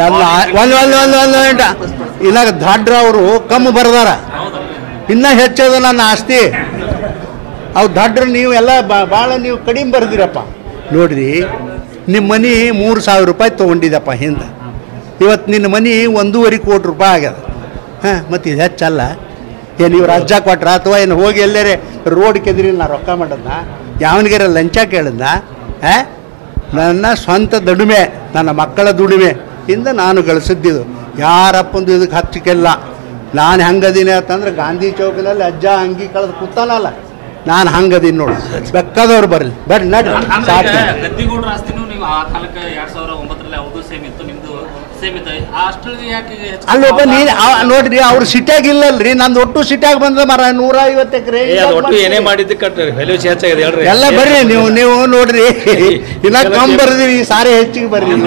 ನನ್ನ ಒಂದು ಇಲ್ಲ ದೊಡ್ಡ ಅವರು ಕಮ್ಮಿ ಬರ್ದಾರ, ಇನ್ನೂ ಹೆಚ್ಚದ ನನ್ನ ಆಸ್ತಿ. ಅವು ದೊಡ್ಡರು ನೀವು ಎಲ್ಲ ಭಾಳ ನೀವು ಕಡಿಮೆ ಬರ್ದಿರಪ್ಪ. ನೋಡ್ರಿ, ನಿಮ್ಮ ಮನೆ 3,000 ರೂಪಾಯಿ ತೊಗೊಂಡಿದ್ದಪ್ಪ ಹಿಂದೆ, ಇವತ್ತು ನಿನ್ನ ಮನೆ 1.5 ಕೋಟಿ ರೂಪಾಯಿ ಆಗ್ಯದ. ಮತ್ತು ಇದು ಹೆಚ್ಚಲ್ಲ ಏನು? ನೀವು ರಾಜ್ಯ ಕೊಟ್ರ ಅಥವಾ ಏನು ಹೋಗಿ ಎಲ್ಲರೇ ರೋಡ್ ಕೆದ್ರಿ ನಾ ರೊಕ್ಕ ಮಾಡೋದನ್ನ, ಯಾವನಿಗಾರ ಲಂಚ ಕೇಳಿದ್ನ? ನನ್ನ ಸ್ವಂತ ದುಡಿಮೆ, ನನ್ನ ಮಕ್ಕಳ ದುಡಿಮೆ ಇಂದ ನಾನು ಗಳಿಸಿದ್ದಿದ್ದು. ಯಾರಪ್ಪಂದು ಇದಕ್ಕೆ ಹಚ್ಚಿಕೆಲ್ಲ. ನಾನು ಹೆಂಗದೀನಿ ಅಂತಂದ್ರೆ ಗಾಂಧಿ ಚೌಕಿನಲ್ಲಿ ಅಜ್ಜ ಅಂಗಿ ಕಳೆದು ಕೂತಾನಲ್ಲ, ನಾನು ಹಂಗದೀನಿ ನೋಡಿ. ಬೆಕ್ಕದವ್ರು ಬರಲಿ, ಬರ್ರಿ ನಡ್ರಿ. ಸಾಕು. ಗದ್ದಿಗೌಡರ ಆಸ್ತಿನೂ ನೀವು ಆ ಕಾಲಕ್ಕೆ 2009ರಲ್ಲಿ ಅವ್ರದ್ದು ಸೇಮ್ ಇತ್ತು, ನಿಮ್ಮದು ಸೇಮ್ ಇತ್ತು. ಅಷ್ಟರಲ್ಲಿ ಯಾಕೆ ಅಲ್ಲೊಬ್ಬ ನೀನು ನೋಡ್ರಿ, ಅವ್ರು ಸಿಟ್ಯಾಗ ಇಲ್ಲಲ್ರಿ, ನಂದು ಒಟ್ಟು ಸಿಟ್ಯಾಗ ಬಂದ ಮರ 150 ಎಕರೆ ಒಟ್ಟು ಏನೇ ಮಾಡಿದ್ದಕ್ಕೆ ವ್ಯಾಲ್ಯೂಸ್ ಹೆಚ್ಚಾಗಿದೆ ಹೇಳ್ರಿ. ಎಲ್ಲ ಬರ್ರಿ ನೀವು ನೋಡ್ರಿ, ಇನ್ನ ಕಮ್ಮಿ ಬರ್ದಿವಿ, ಈ ಸಾರಿ ಹೆಚ್ಚಿಗೆ ಬರ್ರಿ. ನಿಮ್ಮ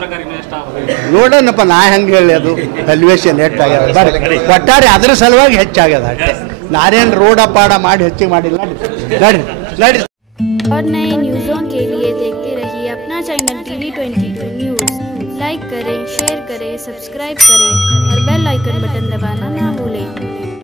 ಪ್ರಕಾರ ಇನ್ನೂ ಎಷ್ಟು ಆಗುತ್ತೆ ನೋಡೋಣಪ್ಪ, ನಾ ಹೆಂಗೆ ಹೇಳಿ ಅದು ವ್ಯಾಲ್ಯೂಯೇಷನ್ ಹೆಚ್ಚಾಗ್ಯದ. ಬರ್ರಿ, ಒಟ್ಟಾರೆ ಅದ್ರ ಸಲುವಾಗಿ ಹೆಚ್ಚಾಗ್ಯದ ಅಷ್ಟೇ. ನಾನೇನು ರೋಡ ಪಾಡ ಮಾಡಿ ಹೆಚ್ಚಿಗೆ ಮಾಡಿಲ್ಲ. ನಡ್ರಿ ನಡ್ರಿ. और नए न्यूज़ों के लिए देखते रहिए अपना चैनल TV22 न्यूज़। लाइक करें, शेयर करें, सब्सक्राइब करें और बेल आइकन बटन दबाना ना भूलें।